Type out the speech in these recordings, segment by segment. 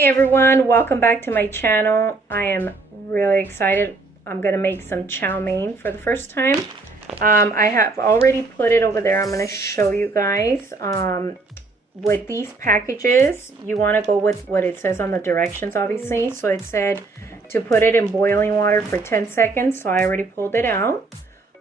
Hey everyone, welcome back to my channel. I am really excited. I'm gonna make some chow mein for the first time. I have already put it over there. I'm gonna show you guys. With these packages, you want to go with what it says on the directions, obviously. So it said to put it in boiling water for 10 seconds, so I already pulled it out.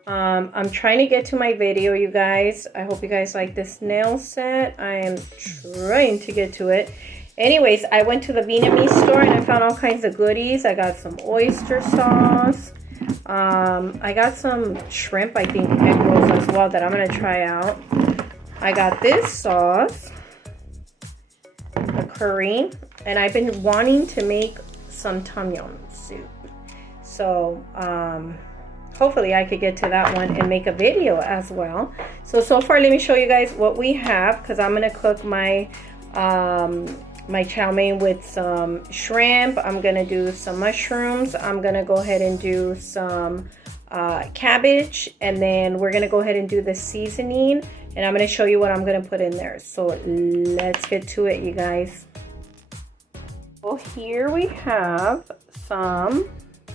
I'm trying to get to my video, you guys. I hope you guys like this nail set. I am trying to get to it. Anyways, I went to the Vietnamese store and I found all kinds of goodies. I got some oyster sauce. I got some shrimp, I think, egg rolls as well that I'm going to try out. I got this sauce, the curry, and I've been wanting to make some tom yum soup. So, hopefully I could get to that one and make a video as well. So far, let me show you guys what we have, because I'm going to cook my my chow mein with some shrimp. I'm gonna do some mushrooms. I'm gonna go ahead and do some cabbage, and then we're gonna go ahead and do the seasoning, and I'm gonna show you what I'm gonna put in there. So let's get to it, you guys. Well, here we have some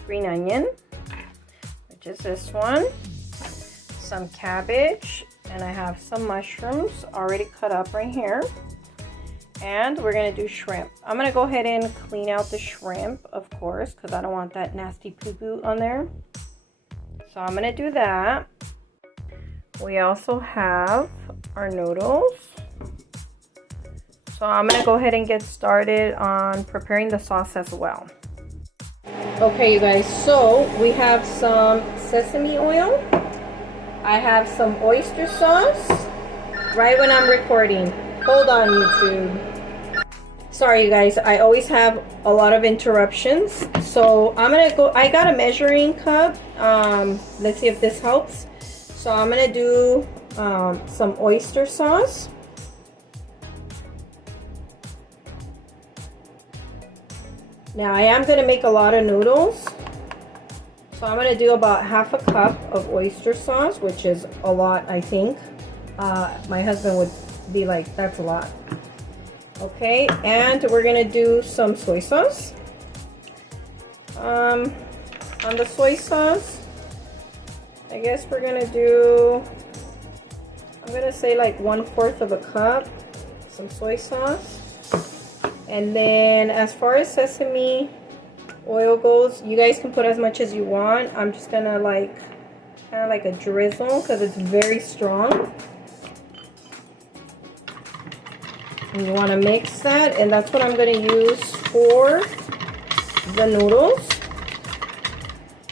green onion, which is this one, some cabbage, and I have some mushrooms already cut up right here. And we're going to do shrimp. I'm going to go ahead and clean out the shrimp, of course, because I don't want that nasty poo-poo on there. So I'm going to do that. We also have our noodles. So I'm going to go ahead and get started on preparing the sauce as well. Okay, you guys, so we have some sesame oil. I have some oyster sauce right when I'm recording. Hold on, YouTube. Sorry, you guys, I always have a lot of interruptions. So I'm gonna go, I got a measuring cup. Let's see if this helps. So I'm gonna do some oyster sauce. Now I am gonna make a lot of noodles. So I'm gonna do about half a cup of oyster sauce, which is a lot, I think. My husband would be like, that's a lot. Okay, and we're gonna do some soy sauce. On the soy sauce, I guess we're gonna do, I'm gonna say like 1/4 of a cup, some soy sauce. And then as far as sesame oil goes, you guys can put as much as you want. I'm just gonna like, kind of like a drizzle, because it's very strong. And you want to mix that, and that's what I'm going to use for the noodles.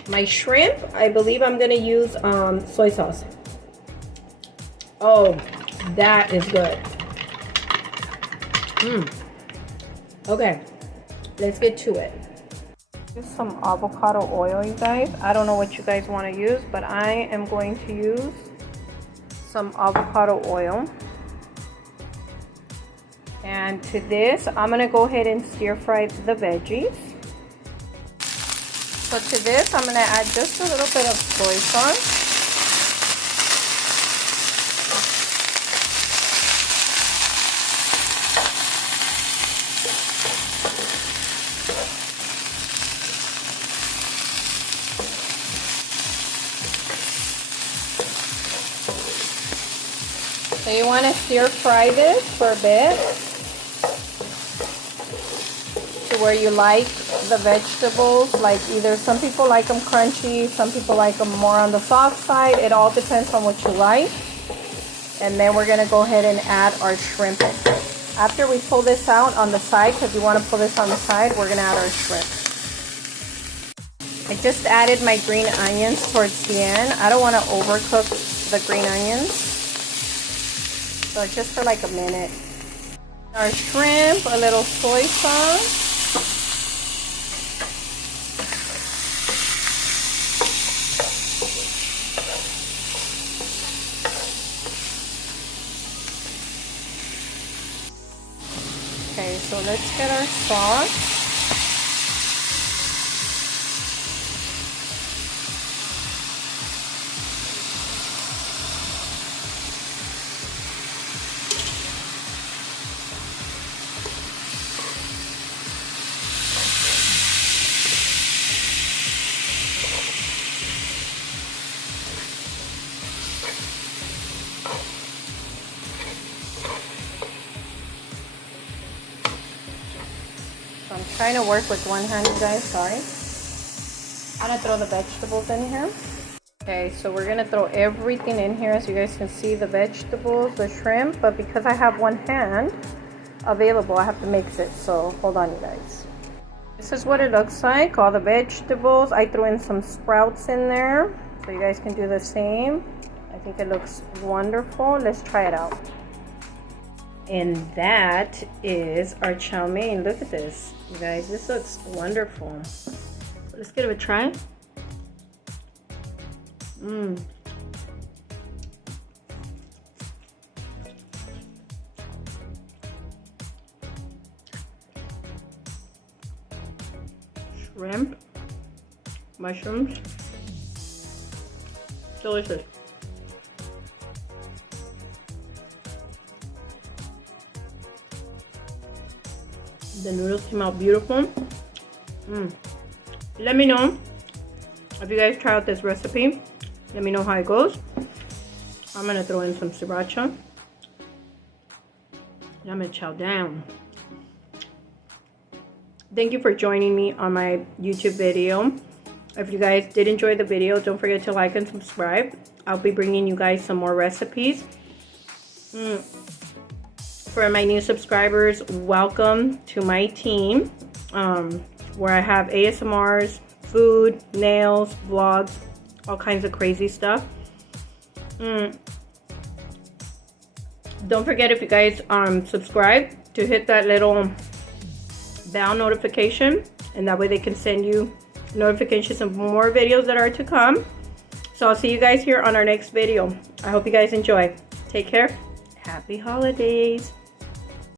My shrimp, I believe I'm going to use soy sauce. Oh, that is good. Okay, let's get to it. Use some avocado oil, you guys. I don't know what you guys want to use, but I am going to use some avocado oil. And to this, I'm going to go ahead and stir fry the veggies. So to this, I'm going to add just a little bit of soy sauce. So you want to stir fry this for a bit, where you like the vegetables, like either some people like them crunchy, some people like them more on the soft side. It all depends on what you like. And then we're going to go ahead and add our shrimp. After we pull this out on the side, because you want to pull this on the side, we're going to add our shrimp. I just added my green onions towards the end. I don't want to overcook the green onions, so just for like a minute. Our shrimp, a little soy sauce. Okay, so let's get our sauce. So I'm trying to work with one hand, you guys, sorry. I'm gonna throw the vegetables in here. Okay, so we're gonna throw everything in here. As you guys can see, the vegetables, the shrimp, but because I have one hand available, I have to mix it. So hold on, you guys. This is what it looks like, all the vegetables. I threw in some sprouts in there, so you guys can do the same. I think it looks wonderful. Let's try it out. And that is our chow mein. Look at this, you guys. This looks wonderful. Let's give it a try. Shrimp, mushrooms, delicious. The noodles came out beautiful. Let me know if you guys try out this recipe. Let me know how it goes. I'm gonna throw in some sriracha. And I'm gonna chow down. Thank you for joining me on my YouTube video. If you guys did enjoy the video, don't forget to like and subscribe. I'll be bringing you guys some more recipes. For my new subscribers, welcome to my team, where I have ASMRs, food, nails, vlogs, all kinds of crazy stuff. Don't forget, if you guys subscribe, to hit that little bell notification, and that way they can send you notifications of more videos that are to come. So I'll see you guys here on our next video. I hope you guys enjoy. Take care. Happy holidays.